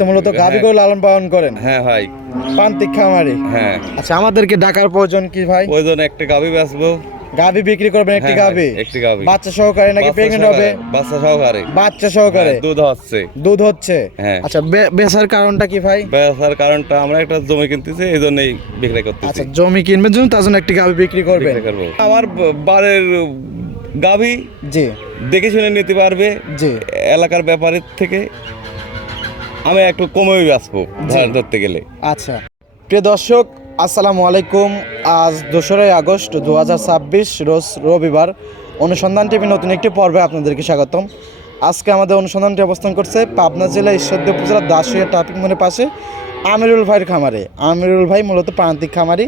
তো মূলত গাভী গরু লালন পালন করেন। হ্যাঁ ভাই। প্রান্তিক খামারি। হ্যাঁ। আচ্ছা, আমাদেরকে ডাকার প্রয়োজন কি ভাই? প্রয়োজন একটা গাভী বেচবো। গাভী বিক্রি করবেন একটি গাভী? একটি গাভী। বাচ্চা সহকারে নাকি প্রেগন্যান্ট হবে? বাচ্চা সহকারে। বাচ্চা সহকারে। দুধ হচ্ছে। দুধ হচ্ছে। হ্যাঁ। আচ্ছা, বেচার কারণটা কি ভাই? বেচার কারণটা আমরা একটা জমি কিনতেছি, এই জন্যই বিক্রি করতেছি। আচ্ছা, জমি কিনবেন জন্য তার জন্য একটি গাভী বিক্রি করবেন। আমার বাড়ির গাভী জি দেখে শুনে নিতে পারবে। জি। এলাকার ব্যাপারের থেকে আমি একটু কমে আসবো ধরতে গেলে। আচ্ছা, প্রিয় দর্শক আসসালামু আলাইকুম। আজ 2রা আগস্ট 2026 রোজ রবিবার। অনুসন্ধান টিভি নতুন একটি পর্বে আপনাদেরকে স্বাগতম। আজকে আমাদের অনুসন্ধানটি অবস্থান করছে পাবনা জেলা ঈশ্বরদী উপজেলার দাসুইয়া ট্রাফিক মোড়ের পাশে আমিরুল ভাইয়ের খামারে। আমিরুল ভাই মূলত প্রান্তিক খামারি,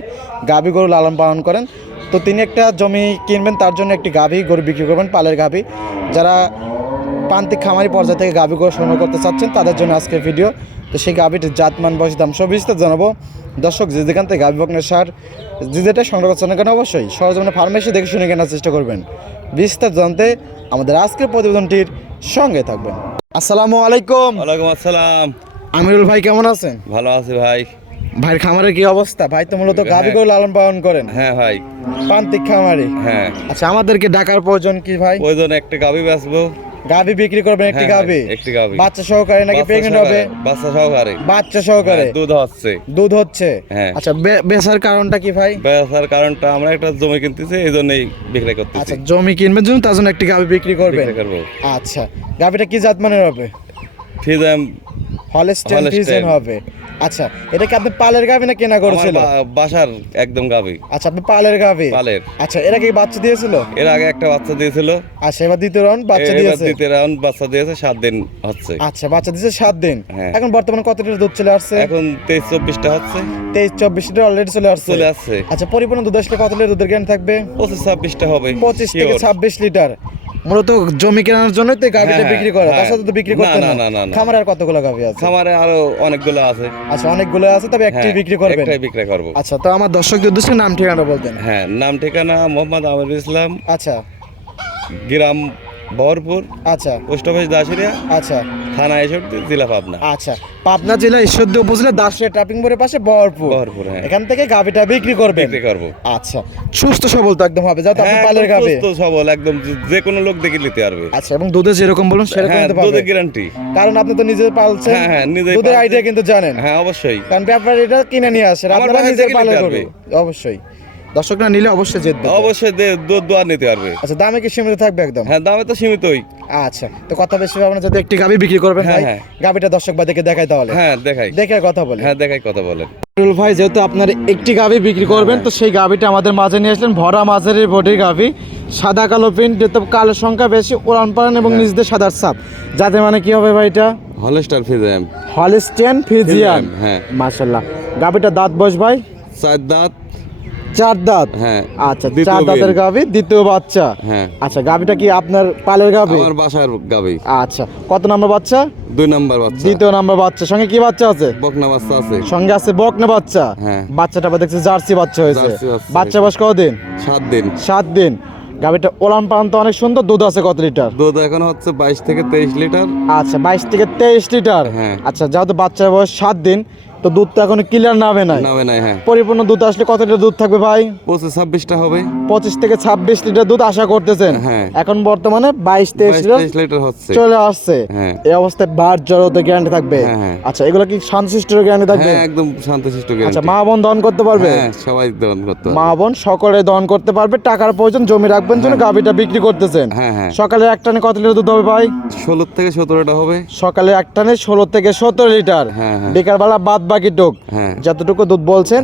গাভী গরু লালন পালন করেন। তো তিনি একটা জমি কিনবেন, তার জন্য একটি গাভী গরু বিক্রি করবেন, পালের গাভী। যারা প্রান্তিক খামারি পর্যায়ে থেকে গাভী গরু সংগ্রহ করতে চাচ্ছেন তাদের জন্য আজকের ভিডিও। তো সেই গাভীটির জাতমান, বয়স, দাম সব বিস্তারিত জানাবো। দর্শক যে যেখান থেকে গাভী বকনের সার যে যেটা সংগ্রহ করছেন না কেন অবশ্যই সরজমিনে ফার্মেসি দেখে শুনে কেনার চেষ্টা করবেন। বিস্তারিত জানতে আমাদের আজকের প্রতিবেদনটির সঙ্গে থাকবেন। আসসালামু আলাইকুম। ওয়ালাইকুম আসসালাম। আমিরুল ভাই কেমন আছেন? ভালো আছি ভাই। ভাইয়ের খামারের কি অবস্থা? ভাই তো মূলত গাভী গরু লালন পালন করেন। হ্যাঁ ভাই। প্রান্তিক খামারি। হ্যাঁ। আচ্ছা, আমাদেরকে ডাকার প্রয়োজন কি ভাই? প্রয়োজন একটা গাভী বেচবো। গাভী বিক্রি করবেন একটি গাভী? একটি গাভী। বাচ্চা সহকারে নাকি প্রেগন্যান্ট হবে? বাচ্চা সহকারে। বাচ্চা সহকারে। দুধ হচ্ছে। দুধ হচ্ছে। হ্যাঁ। আচ্ছা, বেচার কারণটা কি ভাই? বেচার কারণটা আমরা একটা জমি কিনতেছি, এই জন্যই বিক্রি করতেছি। আচ্ছা, জমি কিনবেন জন্য তার জন্য একটি গাভী বিক্রি করবেন। আচ্ছা, গাভীটা কি জাত মানের হবে? ফিজাম হলস্টেইন ফ্রিজিয়ান হবে। আচ্ছা, এটা কি আপনি পালের গাভী না কেনা করেছিল? বাসার একদম গাভী। আচ্ছা, আপনি পালের গাভী। পালের। আচ্ছা, এরা কি বাচ্চা দিয়েছিল? এর আগে একটা বাচ্চা দিয়েছিল। আচ্ছা, এবার দ্বিতীয় রাউন্ড বাচ্চা দিয়েছে। দ্বিতীয় রাউন্ড বাচ্চা দিয়েছে, 7 দিন হচ্ছে। আচ্ছা, বাচ্চা দিয়েছে 7 দিন। এখন বর্তমানে কত লিটার দুধ চলে আসছে? এখন 23-24টা হচ্ছে। 23-24 লিটার অলরেডি চলে আসছে। আচ্ছা, পরিপূর্ণ দুধ আসলে কত লিটার দুধের গ্যারান্টি থাকবে? 25-26টা হবে। 25 থেকে 26 লিটার। মূলত জমি কেনার জন্য তো গাভীটা বিক্রি করে, তার সাথে তো বিক্রি করতে না। খামারে আর কতগুলো গাভী আছে? খামারে আরো অনেকগুলো আছে। আচ্ছা, অনেকগুলো আছে, তবে একটি বিক্রি করবেন? একটাই বিক্রি করব। আচ্ছা, তো আমার দর্শকদের উদ্দেশ্যে নাম ঠিকানা বলতেন। হ্যাঁ, নাম ঠিকানা মোহাম্মদ আমিরুল ইসলাম। আচ্ছা। গ্রাম বহরপুর। আচ্ছা। Post office Dasuria. আচ্ছা। থানা ঈশ্বরদী, জেলা পাবনা। আচ্ছা, পাবনা জেলা ঈশ্বরদী উপজেলা দাসুরিয়া ট্রাফিক মোড়ের পাশে বহরপুর। হ্যাঁ। এখান থেকে গাভীটা বিক্রি করবেন? বিক্রি করব। আচ্ছা, সুস্থ সবল তো একদম হবে, যাতে আপনি পালের গাভী। সুস্থ সবল একদম, যে কোনো লোক দেখে নিতে পারবে। আচ্ছা, এবং দুধে যেরকম বলুন সেরকম নিতে পারবে? দুধের গ্যারান্টি। কারণ আপনি তো নিজে পালছেন। হ্যাঁ, নিজে দুধের আইডিয়া কিন্তু জানেন। হ্যাঁ, অবশ্যই। কারণ ব্যাপারী এটা কিনে নিয়ে আসে, আপনারা নিজের পালন করবে। অবশ্যই দর্শকরা নিলে অবশ্যই জিতবে। অবশ্যই দুধ দোয়া নিতে পারবে। আচ্ছা, দামে কি সীমিত থাকবে একদম? হ্যাঁ, দামে তো সীমিতই। আচ্ছা, তো কথা বেশি হবে না, যদি একটি গাভী বিক্রি করবেন ভাই, গাভীটা দর্শক বাদেরকে দেখাই তাহলে। হ্যাঁ, দেখাই। দেখে কথা বলে। হ্যাঁ, দেখাই, কথা বলেন। ভাই, যেহেতু আপনার একটি গাভী বিক্রি করবেন, তো সেই গাভীটা আমাদের মাঝে নিয়ে আসলেন। ভরা মাঝের বডির গাভী, সাদা কালো প্রিন্ট, যেহেতু কালো সংখ্যা বেশি, উড়ান পাড়ান এবং নিচ দিয়ে সাদার ছাপ। যাতে মানে কি হবে ভাই? এটা হলস্টার ফ্রিজিয়ান। Holstein Friesian. হ্যাঁ, মাশাআল্লাহ। গাভীটা দাঁত বয়স ভাই? 4 দাঁত। 4 দাঁত। হ্যাঁ। আচ্ছা, 4 দাঁতের গাভী, দ্বিতীয় বাচ্চা। হ্যাঁ। আচ্ছা, গাভীটা কি আপনার পালের গাভী? আমার বাসার গাভী। আচ্ছা, কত নাম্বার বাচ্চা? 2 নাম্বার বাচ্চা। দ্বিতীয় নাম্বার বাচ্চা। সঙ্গে কি বাচ্চা আছে? বকনা বাচ্চা আছে। সঙ্গে আছে বকনা বাচ্চা। হ্যাঁ। বাচ্চাটা আবার দেখছি জার্সি বাচ্চা হয়েছে। জার্সি বাচ্চা। বাচ্চা বয়স কতদিন? 7 দিন। 7 দিন। গাভীটা ওলান পালান তো অনেক সুন্দর। দুধ আছে কত লিটার? দুধ এখন হচ্ছে 22 থেকে 23 লিটার। আচ্ছা, 22 থেকে 23 লিটার। হ্যাঁ। আচ্ছা, যেহেতু বাচ্চার বয়স 7 দিন, তো দুধ তো এখন ক্লিয়ার নামে নাই। হ্যাঁ। পরিপূর্ণ দুধ আসলে কত লিটার দুধ থাকবে ভাই? 25-26টা হবে। 25 থেকে 26 লিটার দুধ আশা করতেছেন? হ্যাঁ। এখন বর্তমানে 22-23 লিটার হচ্ছে, চলে আসছে। হ্যাঁ। এই অবস্থায় বার জড়তে গ্যারান্টি থাকবে? হ্যাঁ। আচ্ছা, এগুলো কি শান্তশিষ্টর গ্যারান্টি থাকবে? হ্যাঁ, একদম শান্তশিষ্ট গ্যারান্টি। আচ্ছা, মা বোন দহন করতে পারবে? হ্যাঁ, সবাই দহন করতে পারবে। মা বোন সকলে দহন করতে পারবে। টাকার প্রয়োজন, জমি রাখবেন জন্য গাভীটা বিক্রি করতেছেন। হ্যাঁ। সকালে এক টানে কত লিটার দুধ হবে ভাই? 16 থেকে 17টা হবে। সকালে এক টানে 16 থেকে 17 লিটার। হ্যাঁ। বিকালবেলা বাদ বাকি টুক হ্যাঁ। যতটুকু দুধ বলছেন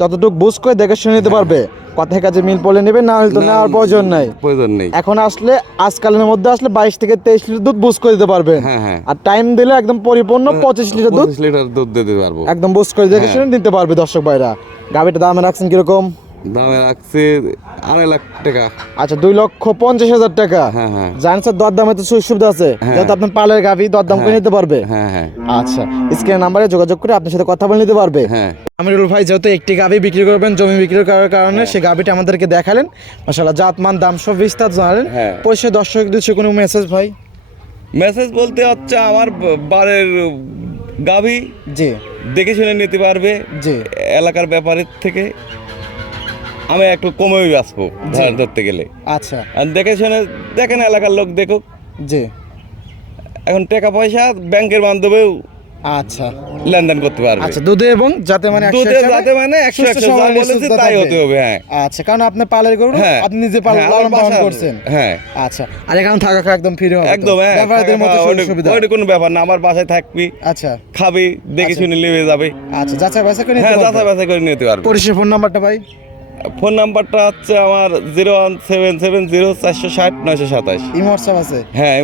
ততটুকু বুঝ করে দেখে শুনে নিতে পারবে। কথায় কাজে মিল পড়লে নেবে, না হলে তো নেওয়ার প্রয়োজন নাই। এখন আসলে আজকালের মধ্যে আসলে 22 থেকে 23 লিটার দুধ বুঝ করে দিতে পারবেন। আর টাইম দিলে একদম পরিপূর্ণ 25 লিটার দুধ দিতে পারবো। একদম বুঝ করে দেখে শুনে নিতে পারবে দর্শক ভাইরা। গাভীটা দামে রাখছেন কিরকম? দামে রাখছে 2.5 লাখ টাকা। আচ্ছা, 2,50,000 টাকা। জানেন দরদামে তো সুবিধা আছে, যেহেতু আপনার পালের গাভী দরদাম করে নিতে পারবে। আচ্ছা, স্ক্রিনের নাম্বারে যোগাযোগ করে আপনার সাথে কথা বলে নিতে পারবে। আমিরুল ভাই, যেহেতু একটি গাভী বিক্রি করবেন জমি বিক্রি করার কারণে, সেই গাভীটা আমাদেরকে দেখালেন। মাশাআল্লাহ, জাতমান, দাম সব বিস্তার জানালেন। পয়সা দর্শক দিচ্ছে কোনো মেসেজ ভাই? মেসেজ বলতে হচ্ছে আমার বাড়ির গাভী জি দেখে শুনে নিতে পারবে। জি এলাকার ব্যাপারের থেকে আমি একটু কমেই বাঁচবো ধরেন ধরতে গেলে। আচ্ছা আর দেখে শুনে দেখেন এলাকার লোক দেখুক। জি এখন টাকা পয়সা ব্যাংকের মাধ্যমেও আচ্ছা লেনদেন করতে পারবে। আচ্ছা দুধে এবং যাতে মানে 100 দুধে হিসাবে যাতে মানে 100 সুস্থ 100 যা সবল বলেছে সুস্থ তাই থাকবে। হতে হবে। হ্যাঁ আচ্ছা কারণ আপনি পালের গরু হ্যাঁ আপনি নিজে হ্যাঁ, আমার লালন পালন বাসা- করছেন। হ্যাঁ আচ্ছা আর এখানে থাকা খাওয়া একদম ফ্রি হবে তো? একদম। হ্যাঁ ব্যাপারীদের মতো সুযোগ সুবিধা। ওইটা কোনো ব্যাপার না, আমার বাসায় থাকবি, আচ্ছা খাবি, দেখে আচ্ছা। শুনে নিয়ে যাবে। আচ্ছা যাচাই বাছাই করে নিতে হ্যাঁ পারবে। যাচাই বাছাই করে নিতে পারবে। পরিষেবা ফোন নাম্বারটা ভাই? ফোন নাম্বারটা হচ্ছে আমার 01770 460 927। ইমো হোয়াটসঅ্যাপ আছে? হ্যাঁ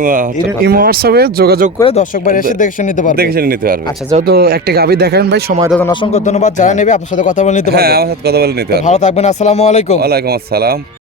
ইমো হোয়াটসঅ্যাপে যোগাযোগ করে দর্শক ভাই এসে দেখে শুনে নিতে পারবে। দেখে শুনে নিতে পারবে। আচ্ছা যেহেতু একটি গাভী দেখেন ভাই, সময় দেওয়ার জন্য অসংখ্য ধন্যবাদ। যারা নেবে আপনার সাথে কথা বলে নিতে হ্যাঁ পারবে। আমার সাথে কথা বলে নিতে তো পারবে। ভালো থাকবেন, আসসালামু আলাইকুম। ওয়ালাইকুম আসসালাম।